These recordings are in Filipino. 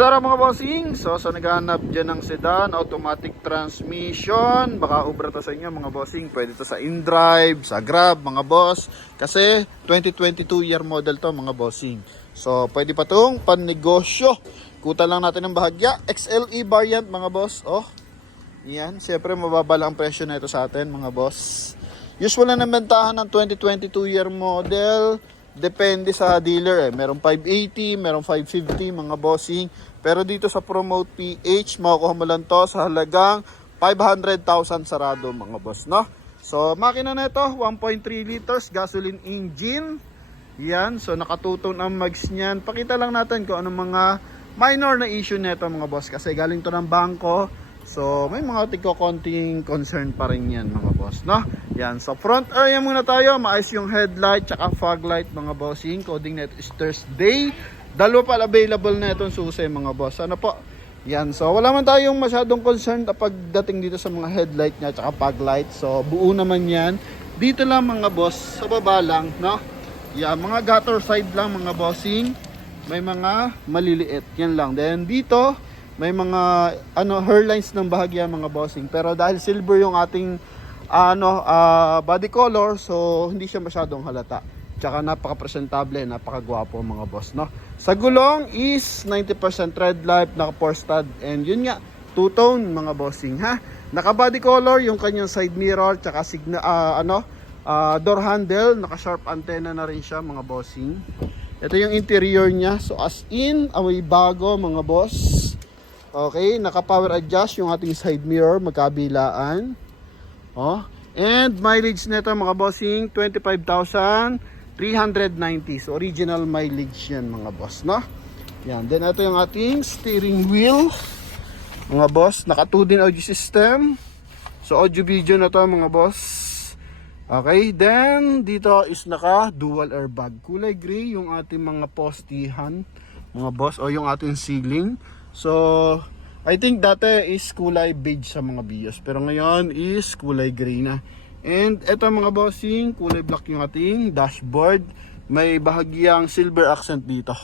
Magandang araw mga bossing. So naghahanap dyan ng sedan, automatic transmission, baka ubra to sa inyo mga bossing. Pwede to sa InDrive, sa Grab mga boss. Kasi 2022 year model to mga bossing. So pwede pa tong pannegosyo. Kuta lang natin ng bahagya. XLE variant mga boss. Oh, yan. Siyempre mababa lang ang presyo na ito sa atin mga boss. Usual na bentahan ng 2022 year model. Depende sa dealer eh. Merong 580, merong 550 mga bossing. Pero dito sa Promote PH, makukuha mo lang to sa halagang 500,000 sarado mga boss, no? So, makina na ito, 1.3 liters gasoline engine. Yan, so nakatutong ang mags niyan. Pakita lang natin kung anong mga minor na issue nito mga boss. Kasi galing to ng bangko. So, may mga konting concern pa rin yan mga boss, no? Yan, so front area muna tayo. Maayos yung headlight tsaka fog light mga bossing. Coding net is Thursday. Dalawa pa available na itong susi mga boss. Ano po? Yan, so wala man tayong masyadong concern kapag dating dito sa mga headlight niya tsaka fog light. So, buo naman yan. Dito lang mga boss, sa baba lang, no? Yan, mga gutter side lang mga bossing. May mga maliliit. Yan lang. Then dito, may mga hairlines ng bahagya mga bossing. Pero dahil silver yung ating body color, so hindi siya masyadong halata. Tsaka napaka-presentable, napakagwapo mga boss, no? Sa gulong is 90% red light, naka 4 stud, and yun nga, two-tone mga bossing, ha? Naka body color yung kanyang side mirror, tsaka door handle, naka sharp antenna na rin siya mga bossing. Ito yung interior niya, so as in, amoy bago mga boss. Okay, naka power adjust yung ating side mirror, magkabilaan. Oh, and mileage nito mga bossing 25,390. So original mileage yan mga boss, no? Yan, then ito yung ating steering wheel. Mga boss, naka 2 din audio system. So audio video na to mga boss. Okay, then dito is naka dual airbag. Kulay gray yung ating mga postihan mga boss, o yung ating ceiling. So I think dati is kulay beige sa mga bios, pero ngayon is kulay gray na. And eto mga bossing, kulay black yung ating dashboard. May bahagyang silver accent dito.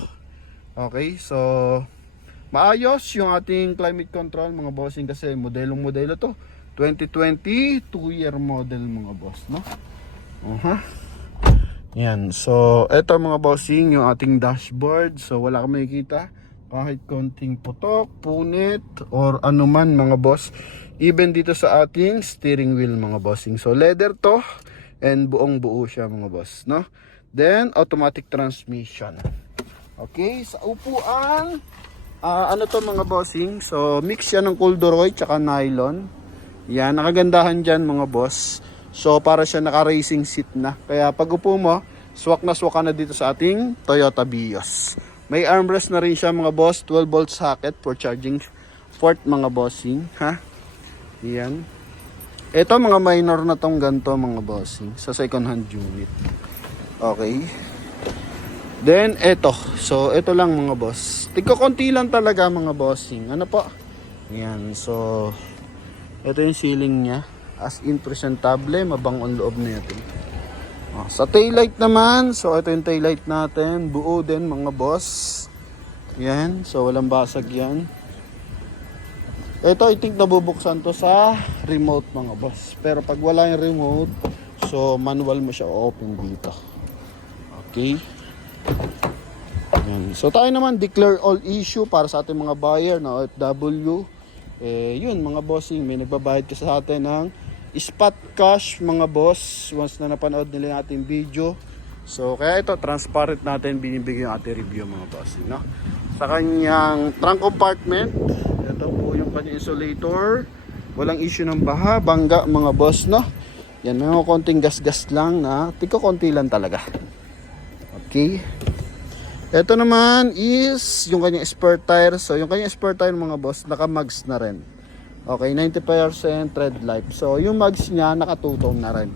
Okay, so maayos yung ating climate control mga bossing, kasi modelo to 2020 2-year model mga boss, no? Yan, so eto mga bossing yung ating dashboard. So wala kang makikita kahit konting putok, punit, or anuman mga boss. Even dito sa ating steering wheel mga bossing. So leather to, and buong buo siya mga boss, no? Then automatic transmission. Okay, sa upuan, ano to mga bossing? So mix yan ng corduroy tsaka nylon. Yan, nakagandahan dyan mga boss. So para siya naka-racing seat na. Kaya pag upo mo, swak na swak na dito sa ating Toyota Vios. May armrest na rin siya mga boss, 12 volt socket for charging port mga bossing, ha? Yan. Ito mga minor na tong ganto mga bossing sa second hand unit. Okay. Then ito. So ito lang mga boss. Tigko-konti lang talaga mga bossing. Ano po? Yan. So ito yung ceiling niya. As in presentable, mabangong loob na ito. Sa taillight naman, so ito yung taillight natin, buo din mga boss. Yan, so walang basag yan. Ito I think nabubuksan to sa remote mga boss. Pero pag wala yung remote, so manual mo siya open dito. Okay. Yan. So tayo naman declare all issue para sa ating mga buyer na OFW. Yun mga bossing, may nagbabayad ka sa atin ng spot cash mga boss once na napanood nila yung ating video. So kaya ito transparent natin binibigyan yung ating review mga boss, no? Sa kanyang trunk compartment, ito po yung kanyang insulator. Walang issue ng baha, bangga mga boss, no? Yan, may mga konting gas-gas lang na tigko-konti lang talaga. Okay. Ito naman is yung kanyang spare tire. So yung kanyang spare tire mga boss, naka-mags na rin. Okay, 90% red light. So yung mags niya nakatutong na rin.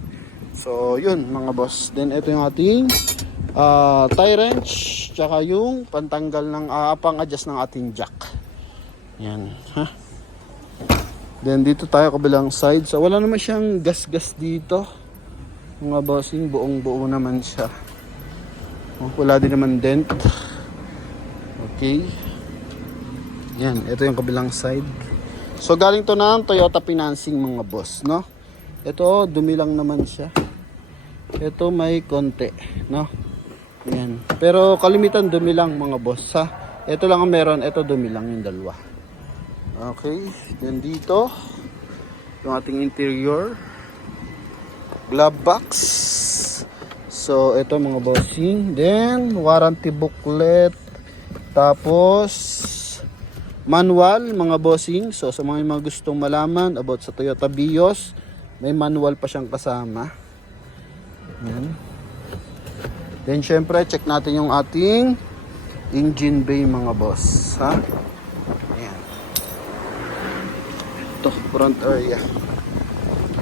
So yun mga boss. Then ito yung ating tie wrench, tsaka yung pantanggal ng pang-adjust ng ating jack. Yan, ha? Then dito tayo kabilang side. So wala naman siyang gas-gas dito. Mga bossing, buong-buo naman siya. Wala din naman dent. Okay. Yan, ito yung kabilang side. So galing to ng Toyota Financing mga boss, no? Ito, dumi lang naman siya. Ito may konti, no? Yan. Pero kalimitan dumi lang mga boss, ha? Ito lang ang meron, ito dumi lang yung dalawa. Okay, then dito yung ating interior. Glove box. So ito mga bossing. Then warranty booklet. Tapos manual mga bossing. So sa mga gustong malaman about sa Toyota Vios, may manual pa siyang kasama. Yan. Then syempre check natin yung ating engine bay mga boss, ha? Ayan. Ito front area.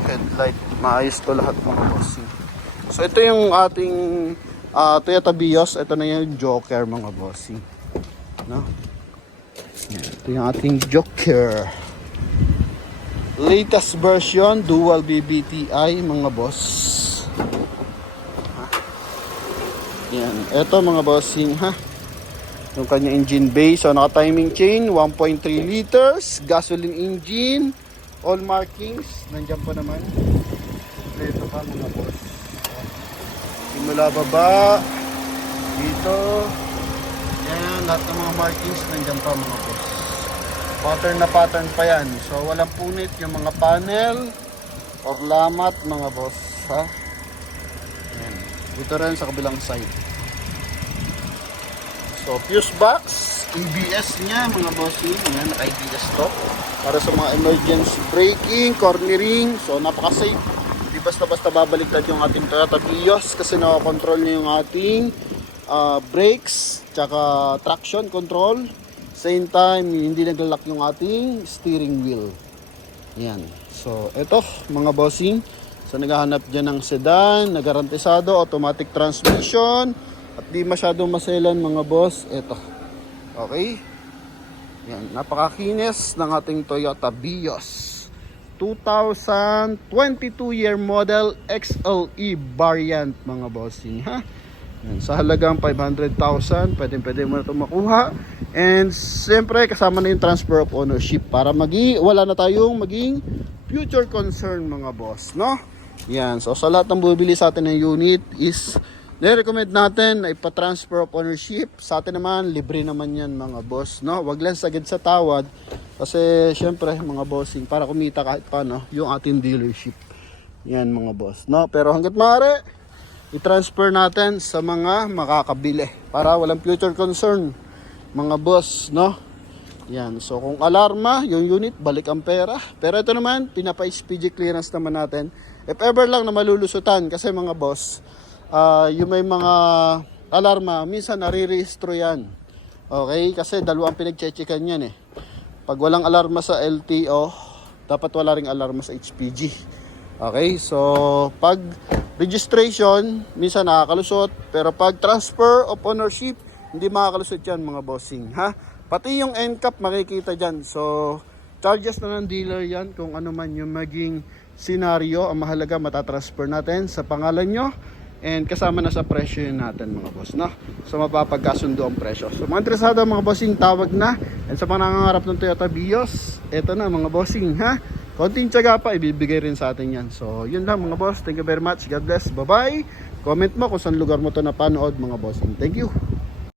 Headlight, maayos to lahat mga bossing. So ito yung ating Toyota Vios. Ito na yung Joker mga bossing, no? Yan. Ito yung ating Joker. Latest version, dual BBTI mga boss. Ha? Yan. Ito mga bossing, ha? Yung kanya engine bay. So naka timing chain, 1.3 liters, gasoline engine, all markings, nandiyan pa naman. Ito pa mga boss. Simula baba, dito, yan, lahat ng mga markings nandiyan pa mga boss. Pattern na pattern pa yan. So walang punit yung mga panel or lamat mga boss, ha? Yan. Dito rin sa kabilang side. So fuse box, ABS niya mga bossing. Yan, naka-ABS to para sa mga emergency braking, cornering. So napaka-safe. Di basta-basta babaliktad yung ating Toyota Vios kasi nakakontrol niya yung ating brakes tsaka traction control. Same time, hindi naglalak yung ating steering wheel. Yan. So ito mga bossing. So naghahanap dyan ng sedan, nagarantisado, automatic transmission, at di masyadong maselan mga boss. Ito. Okay? Yan. Napakakinis ng ating Toyota Vios. 2022 year model XLE variant mga bossing, ha? Yan. Sa halagang 500,000, pwede mo na ito makuha. And siyempre kasama na yung transfer of ownership para wala na tayong maging future concern mga boss, no? Yan. So sa lahat ng bumibili sa atin ng unit is nire-recommend natin na ipa-transfer of ownership. Sa atin naman, libre naman yan mga boss, no? Wag lang sagad sa tawad kasi syempre mga bossing, para kumita kahit paano yung ating dealership. Yan mga boss, no? Pero hanggat maaari, i-transfer natin sa mga makakabili para walang future concern mga boss, no? Yan. So kung alarma, yung unit, balik ang pera. Pero ito naman, pinapa-SPG clearance naman natin. If ever lang na malulusutan kasi mga boss, yung may mga alarma, minsan nare-rehistro yan. Okay? Kasi dalawang pinag-checkan yan eh. Pag walang alarma sa LTO, dapat wala ring alarma sa HPG. Okay? So, pag registration, minsan nakakalusot. Pero pag transfer of ownership, hindi makakalusot yan mga bossing. Ha? Pati yung NCAP makikita dyan. So, charges na ng dealer yan kung ano man yung maging senaryo. Ang mahalaga, matatransfer natin sa pangalan nyo. And kasama na sa presyo yun natin mga boss, no? So mapapagkasundo ang presyo. So mga interesado mga bossing, tawag na. And sa mga nangangarap ng Toyota Vios, eto na mga bossing, ha? Konting tiyaga pa, ibibigay rin sa atin yan. So yun lang mga boss, thank you very much, God bless, bye bye. Comment mo kung saan lugar mo to napanood mga bossing. Thank you.